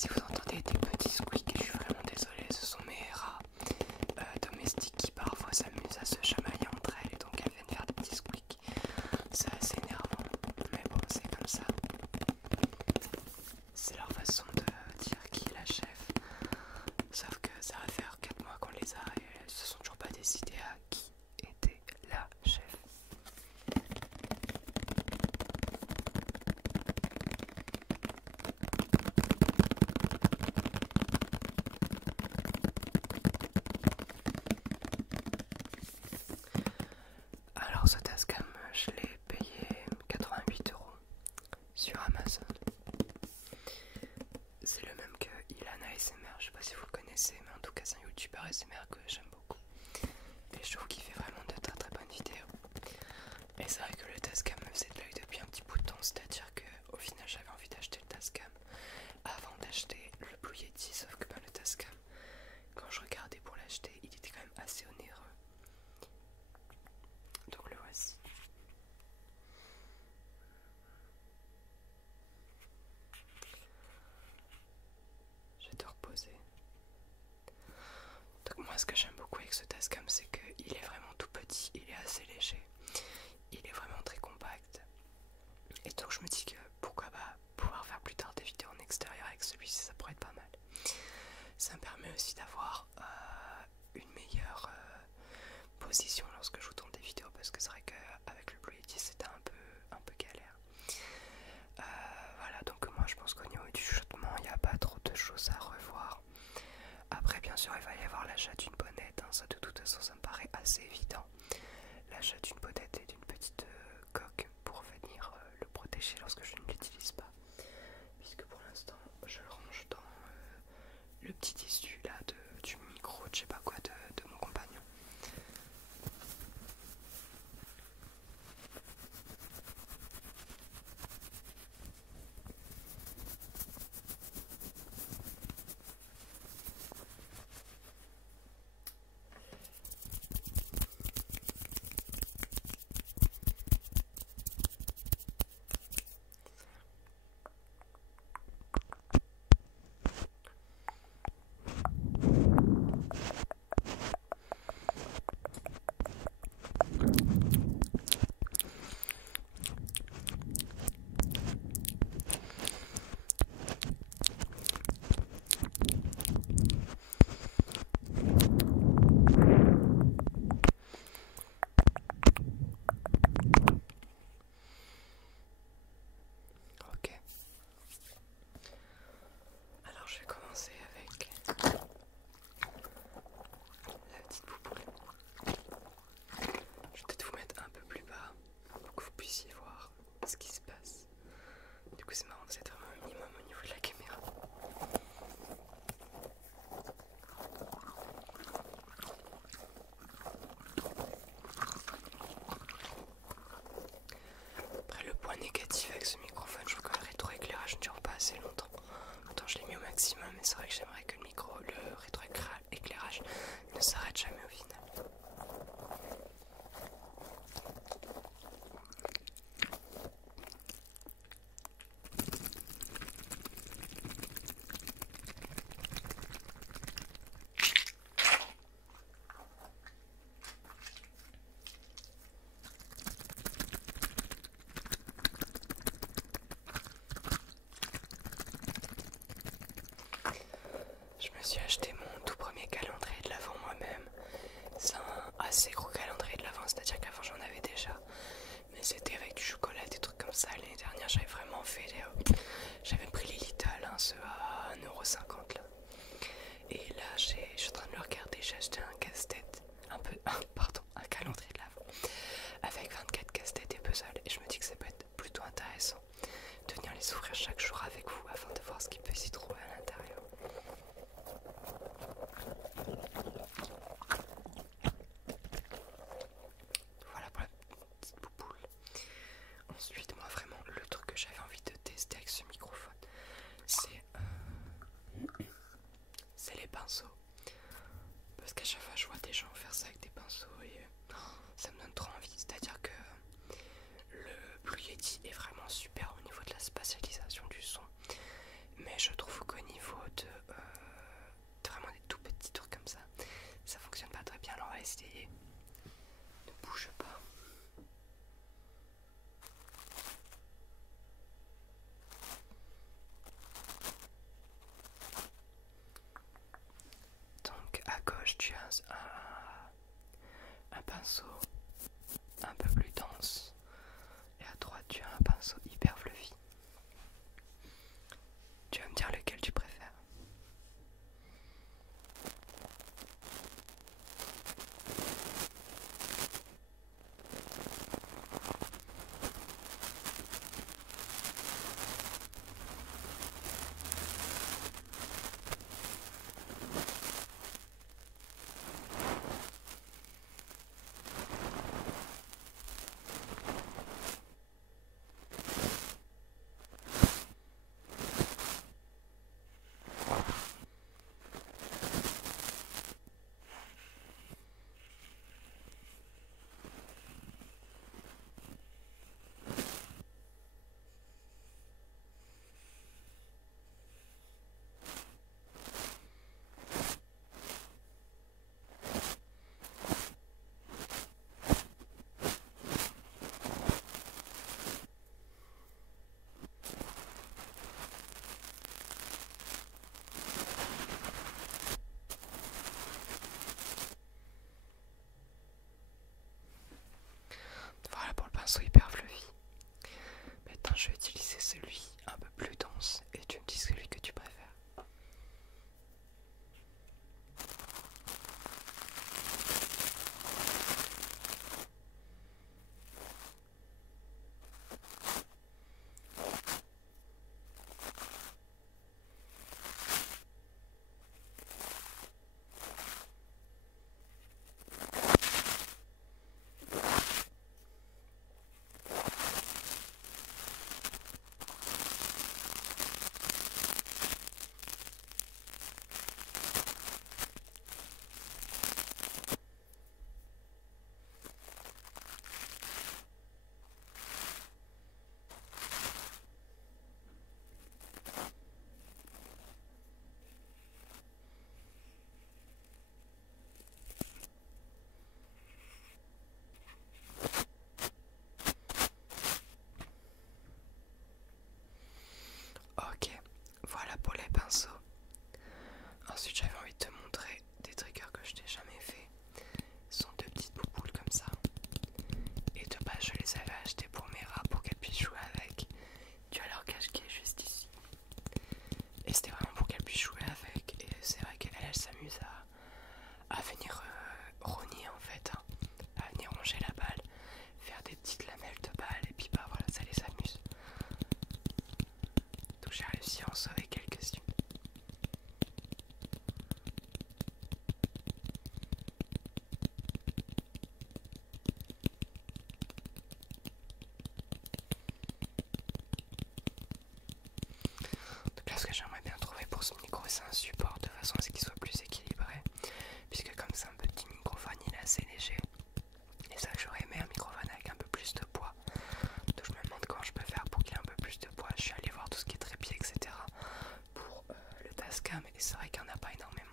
si vous entendez des petits squeaks, je suis vraiment désolée, ce sont mes rats domestiques qui parfois s'amusent à se chamailler entre elles et donc elles viennent faire des petits squeaks. C'est assez énervant, mais bon, c'est comme ça. C'est leur façon de dire qui est la chef. Sauf que ça va faire 4 mois qu'on les a et elles se sont toujours pas décidées à qui était la chef. Alors ce Tascam, je l'ai payé 88 € sur Amazon. C'est le même que Ilan ASMR, je sais pas si vous le connaissez, mais en tout cas c'est un youtubeur ASMR que j'aime beaucoup. Et je trouve qu'il fait vraiment de très très bonnes vidéos. Et c'est vrai que le Tascam me faisait de l'œil depuis un petit bout de temps, c'est-à-dire qu'au final j'avais envie d'acheter le Tascam avant d'acheter le Blue Yeti, sauf que le Tascam, quand je regardais pour l'acheter, il était quand même assez onéreux. Donc le voici. Je vais te reposer. Donc moi ce que j'aime beaucoup avec ce Tascam, c'est qu'il est vraiment tout petit, il est assez léger, il est vraiment très compact. Et donc je me dis que pourquoi pas pouvoir faire plus tard des vidéos en extérieur avec celui-ci, ça pourrait être pas mal. Ça me permet aussi d'avoir une meilleure position lorsque je tourne des vidéos, parce que c'est vrai qu'avec le Blue Yeti c'était un peu galère. Voilà, donc moi je pense qu'au niveau du chuchotement il n'y a pas trop de choses à revoir. Après bien sûr il va y avoir l'achat d'une bonnette, hein, ça de toute façon ça me paraît assez évident. L'achat d'une bonnette et d'une petite coque pour venir le protéger lorsque je ne l'utilise pas. Puisque pour l'instant je le range dans le petit tissu là du micro, je sais pas quoi, de mon compagnon. Ok. Alors je vais commencer avec la petite bouboule. Je vais peut-être vous mettre un peu plus bas pour que vous puissiez voir ce qui se passe. Du coup c'est marrant, c'est vraiment un minimum au niveau de la caméra. Après le point négatif avec ce microphone, je trouve que le rétroéclairage ne dure pas assez longtemps. Pourtant je l'ai mis au maximum, mais c'est vrai que j'aimerais que le rétroéclairage ne s'arrête jamais au final. Je me suis acheté mon tout premier calendrier de l'Avent moi-même. C'est un assez gros calendrier de l'Avent, c'est-à-dire qu'avant j'en avais déjà. Mais c'était avec du chocolat, des trucs comme ça. L'année dernière j'avais vraiment fait j'avais pris les Lidl, hein, ceux à 1,50 € là. Et là je suis en train de le regarder, j'ai acheté un casse-tête, un calendrier de l'Avent avec 24 casse-têtes et puzzles. Et je me dis que ça peut être plutôt intéressant de venir les ouvrir chaque jour avec vous afin de voir ce qu'il peut s'y trouver à l'intérieur. Voilà pour la petite bouboule. Ensuite, moi vraiment, le truc que j'avais envie de tester avec ce microphone, c'est les pinceaux. Parce qu'à chaque fois, je vois des gens faire ça avec des pinceaux et ça me donne trop envie. C'est-à-dire que le Blue Yeti est vraiment super au niveau de la spatialisation du son. Mais je trouve qu'au niveau de vraiment des tout petits trucs comme ça fonctionne pas très bien. Alors on va essayer. Ne bouge pas. Donc à gauche tu as un pinceau un peu plus dense et à droite tu as un pinceau hyper fluffy. Tu vas me dire lequel tu préfères. Voilà pour le pinceau hyper fluffy. Maintenant je vais utiliser celui un peu plus dense et tu me dis celui que tu préfères. Ok, voilà pour les pinceaux. Ensuite j'avais envie de te montrer des triggers que je t'ai jamais fait. Ce sont deux petites bouboules comme ça. Et de base je les avais achetées pour mes rats pour qu'elles puissent jouer avec. Tu as leur cache qui est juste ici. Et c'était vraiment pour qu'elles puissent jouer avec. Et c'est vrai qu'elles s'amusent à venir rogner en fait. Hein. À venir ronger la balle. Faire des petites lamelles de balle. Et puis bah voilà, ça les amuse. Donc j'ai réussi à en sauver quelques-unes. Donc là ce que j'aimerais bien trouver pour ce micro c'est un support de façon à ce qu'il soit plus équilibré. Puisque comme c'est un petit microphone il est assez léger. Et ça j'aurais aimé un microphone avec un peu plus de poids. Donc je me demande comment je peux faire pour qu'il ait un peu plus de poids. Je suis allé voir tout ce qui est trépied etc. pour le Tascam et c'est vrai qu'il n'y en a pas énormément.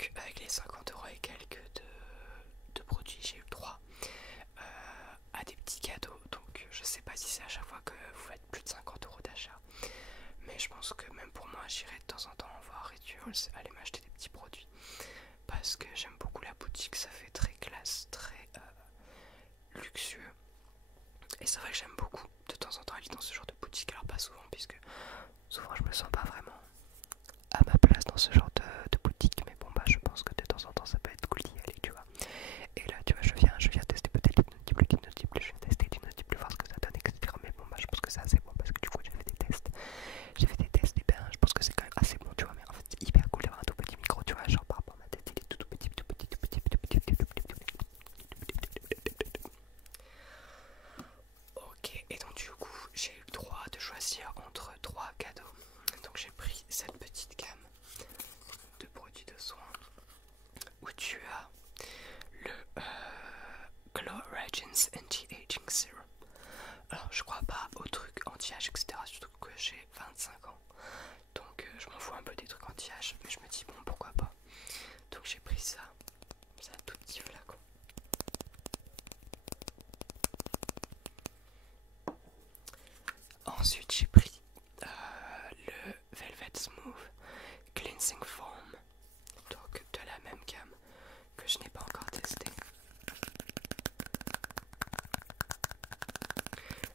donc avec les 50 € et quelques de produits, j'ai eu le droit à des petits cadeaux. Donc je sais pas si c'est à chaque fois que vous faites plus de 50 € d'achat, mais je pense que même pour moi j'irai de temps en temps voir Rituals, aller m'acheter des petits produits parce que j'aime beaucoup la boutique, ça fait très classe, très luxueux, et c'est vrai que j'aime beaucoup de temps en temps aller dans ce genre de boutique. Alors pas souvent, puisque souvent je me sens pas vraiment à ma place dans ce genre de boutique, mais bon bah je pense que de temps en temps ça peut être cool d'y aller, tu vois. Et là tu vois, je viens tester peut-être l'hypnotible, je viens tester l'hypnotible, voir ce que ça donne, etc. Mais bon bah je pense que c'est assez bon, parce que du coup j'ai fait des tests, et ben je pense que c'est quand même assez bon, tu vois. Mais en fait c'est hyper cool d'avoir un tout petit micro, tu vois, genre par rapport à ma tête il est tout petit, tout petit, tout petit, tout petit, tout petit. Ok, et donc du coup j'ai eu le droit de choisir entre 3 cadeaux. Donc j'ai pris cette petite gamme de produits de soins où tu as le Glow Radiance Anti-Aging Serum. Alors je crois pas aux trucs anti-âge, etc. Surtout que j'ai 25 ans, donc je m'en fous un peu des trucs anti-âge, mais je me dis bon pourquoi pas. Donc j'ai pris ça, c'est un tout petit flacon. Ensuite j'ai pris le Velvet Smooth Cleansing Foam, donc de la même gamme que je n'ai pas encore testé.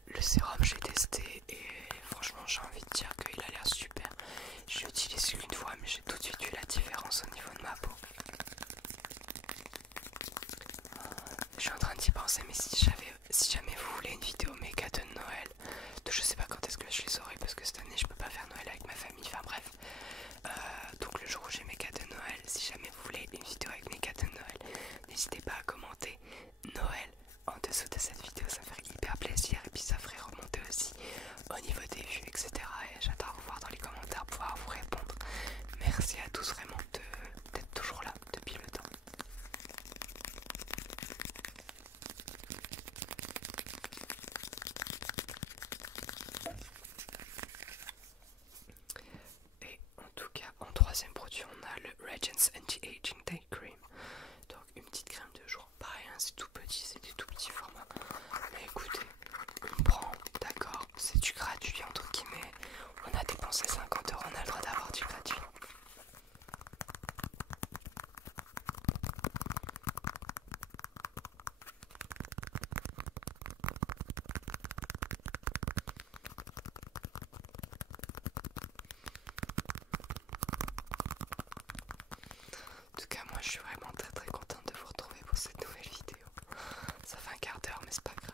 Le sérum j'ai testé et franchement j'ai envie de dire qu'il a l'air super. Je l'ai utilisé qu'une fois, mais j'ai tout de suite vu la différence au niveau de ma peau. Je suis en train d'y penser, mais si jamais vous voulez une vidéo méga de Noël, je sais pas quand est-ce que je les aurai, parce que cette année je peux pas faire Noël avec ma famille, enfin bref. Donc le jour où j'ai mes cadeaux de Noël, si jamais vous voulez une vidéo avec mes cadeaux de Noël, n'hésitez pas à commenter Noël en dessous de cette vidéo, ça me ferait hyper plaisir, et puis ça ferait remonter aussi au niveau des vues, etc. Et j'adore vous voir dans les commentaires, pouvoir vous répondre. Merci à tous vraiment d'être toujours là depuis le temps. Et en tout cas, en troisième produit, on a le Radiance Anti-Aging Day Cream. Donc une petite crème de jour. Pareil, hein, c'est tout petit, c'est des tout petits formats. Mais écoutez, on prend, d'accord, c'est du gratuit entre guillemets. On a dépensé 50 €, on a le droit d'avoir du gratuit. En tout cas, moi je suis vraiment très contente de vous retrouver pour cette nouvelle vidéo. Ça fait un quart d'heure, mais c'est pas grave.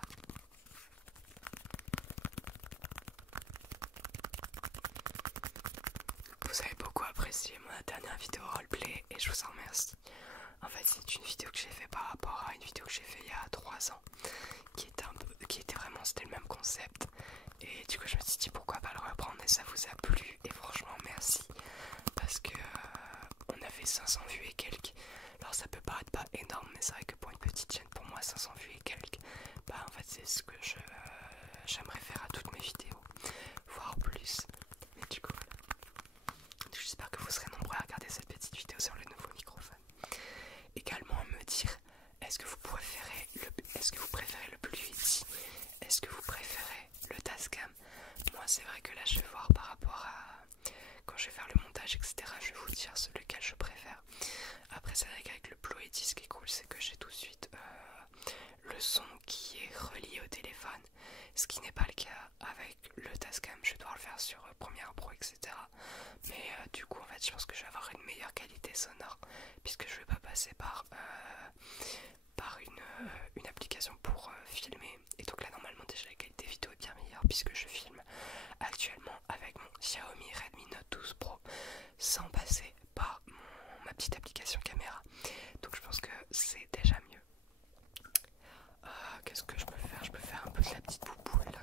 Vous avez beaucoup apprécié ma dernière vidéo roleplay et je vous en remercie. En fait, c'est une vidéo que j'ai fait par rapport à une vidéo que j'ai fait il y a 3 ans, c'était le même concept. Et du coup, je me suis dit pourquoi pas le reprendre, et ça vous a plu. Et franchement, merci, parce que on avait 500 vues et quelques. Alors ça peut paraître pas énorme, mais c'est vrai que pour une petite chaîne, pour moi 500 vues et quelques, bah en fait c'est ce que j'aimerais faire à toutes mes vidéos, voire plus. Mais du coup voilà. J'espère que vous serez nombreux à regarder cette petite vidéo sur le nouveau microphone. Également à me dire, est-ce que vous préférez le Blue Yeti, est-ce que vous préférez le Tascam. Moi c'est vrai que là je vais voir par rapport à quand je vais faire le montage, etc. Je vais vous dire lequel je préfère. Après c'est vrai qu'avec le Blue Yeti, ce qui est cool, c'est que j'ai tout de suite le son qui est relié au téléphone, ce qui n'est pas le cas avec le Tascam. Je vais devoir le faire sur Premiere Pro, etc. Mais du coup en fait je pense que je vais avoir une meilleure qualité sonore, puisque je vais pas passer par une application pour filmer. Et donc là normalement déjà la qualité vidéo est bien meilleure, puisque je filme actuellement avec mon Xiaomi Redmi Note 12 Pro sans passer par ma petite application caméra. Donc je pense que c'est déjà mieux. Qu'est-ce que je peux faire? Je peux faire un peu de la petite bouboule là.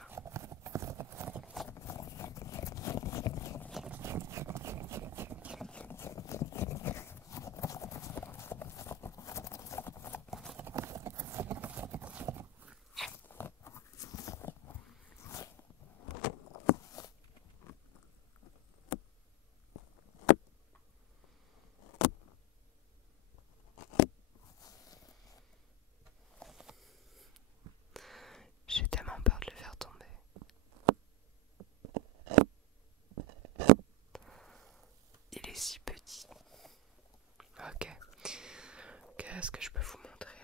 ce que je peux vous montrer?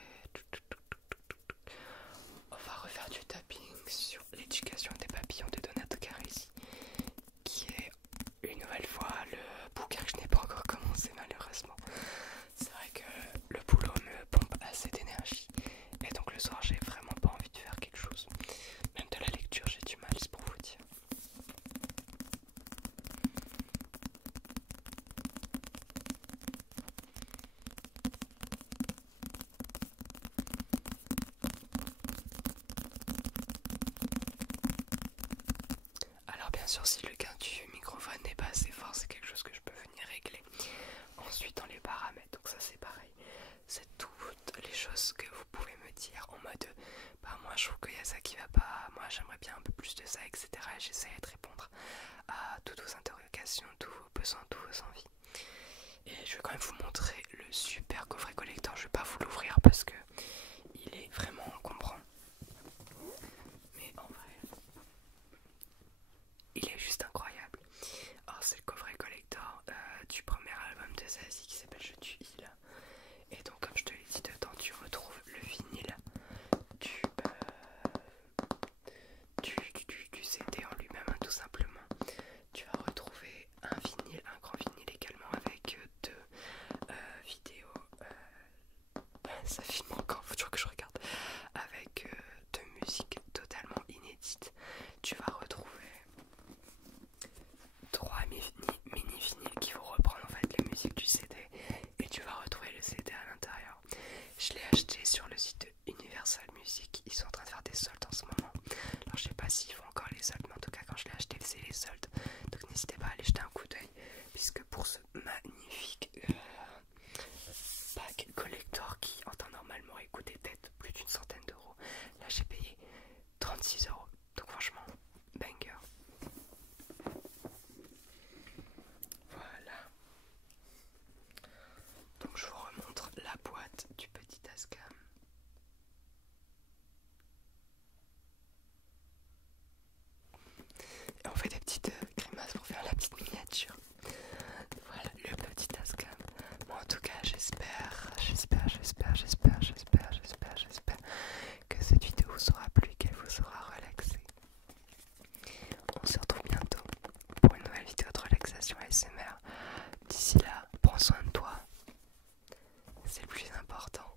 On va refaire du tapping sur l'éducation des papillons de Donato Carisi, qui est une nouvelle fois le bouquin que je n'ai pas encore commencé malheureusement. C'est vrai que le boulot me pompe assez d'énergie et donc le soir j'ai vraiment pas envie de faire quelque chose. Même de la lecture j'ai du mal, c'est pour vous dire. Alors bien sûr si le gain du microphone n'est pas assez fort, c'est quelque chose que je peux venir régler ensuite dans les paramètres. Donc ça c'est pareil, c'est toutes les choses que vous pouvez me dire en mode bah moi je trouve qu'il y a ça qui va pas, moi j'aimerais bien un peu plus de ça, etc. Et j'essaie de répondre à toutes vos interrogations, tous vos besoins, tous vos envies. Et je vais quand même vous montrer le super coffret collector. Je vais pas vous l'ouvrir parce que il est vraiment encombrant, mais en vrai il est juste incroyable. Alors c'est le coffret collector du premier album de Zazie qui s'appelle Je tue Il. Et donc comme je te l'ai dit, dedans tu retrouves le vinyle du CD en lui-même, hein, tout simplement. Tu vas retrouver un vinyle, un grand vinyle également avec deux vidéos. Ça filme encore, faut toujours que je regarde. Avec deux musiques totalement inédites. Tu vas retrouver trois mini-vinyles qui vont reprendre en fait les musiques du CD. Et tu vas retrouver le CD à l'intérieur. Je l'ai acheté sur le site de Universal Music. Ils sont en train de faire des soldes en ce moment. Alors je sais pas s'ils font encore les soldes, mais en tout cas quand je l'ai acheté c'est les soldes. Donc n'hésitez pas à aller jeter un coup d'œil, puisque pour ce magnifique pack collector qui en temps normal m'aurait coûté peut-être plus d'une centaine d'euros, là j'ai payé 36 euros. Donc franchement, banger. Voilà. Donc je vous remontre la boîte du petit Tascam. Et on fait des petites grimaces pour faire la petite miniature. Voilà le petit Tascam. Bon, en tout cas j'espère que cette vidéo vous aura plu, qu'elle vous aura relaxé. On se retrouve bientôt pour une nouvelle vidéo de relaxation ASMR. D'ici là, prends soin de toi, c'est le plus important.